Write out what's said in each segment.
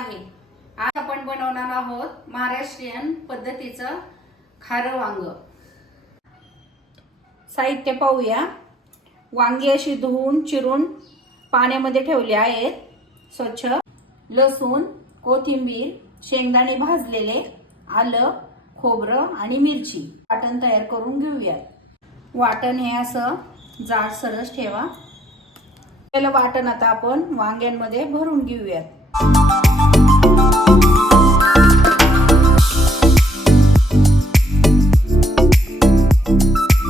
आहे। आज आपण बनवणार आहोत महाराष्ट्रीयन पद्धतीचं खारं वांग। साहित्य पाहूया। वांगी अशी धुवून चिरून पाण्यामध्ये ठेवली आहेत स्वच्छ। लसूण, कोथिंबीर, शेंगदाणे भाजलेले, आलं, खोबरं आणि मिरची वाटण तयार करून घेऊया। वाटण हे असं जाडसरच ठेवा। पहिलं वाटण आता आपण वांग्यांमध्ये भरून घेऊया।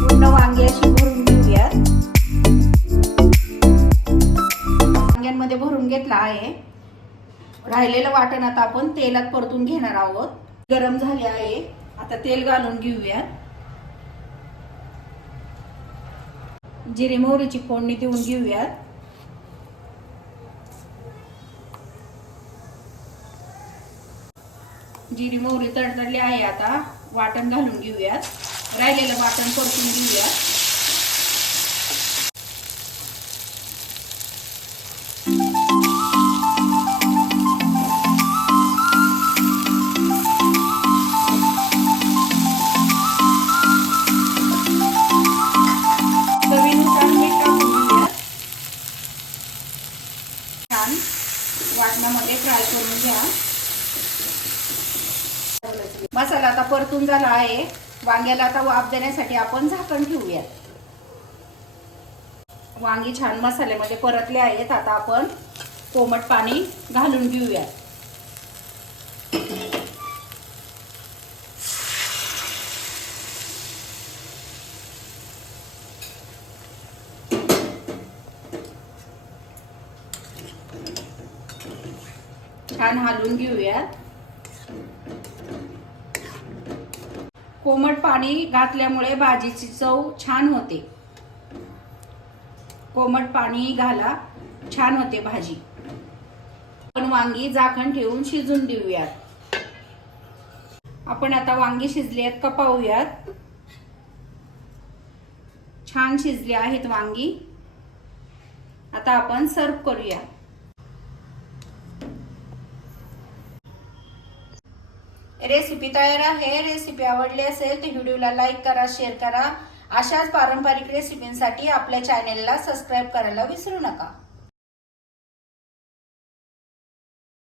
पूर्ण वांगी अशी भरून घेऊया। वांग्यांमध्ये भरून घेतला आहे। राहिलेलं वाटण आता आपण तेलात परतून घेणार आहोत। गरम झाले आहे, आता तेल घालून घेऊया। जिरे मोहरीची फोडणी देऊन घेऊया। जिरे मोहरी तडतडली आहे, आता वाटण घालून घेऊया। राहिलेलं वाटण परतून घेऊया। छान वाटणामध्ये फ्राय करून घ्या। मसाला आता परतून झाला आहे। वांग्याला आता वाफ देण्यासाठी आपण झाकण ठेवूया। वांगी छान मसाल्यामध्ये परतले आहेत, आता आपण कोमट पाणी घालून घेऊया। छान हलवून घेऊया। कोमट पाणी घातल्यामुळे भाजीची चव छान होते। कोमट पाणी घाला, छान होते भाजी। आपण वांगी झाकण ठेवून शिजून देऊयात। आपण आता वांगी शिजली आहेत का पाहूयात। छान शिजली आहेत वांगी। आता आपण सर्व करूया। रेसिपी तयार आहे। रेसिपी आवडली असेल तर व्हिडिओला लाईक करा, शेअर करा। अशाच पारंपरिक रेसिपींसाठी आपल्या चॅनेलला सबस्क्राईब करायला विसरू नका।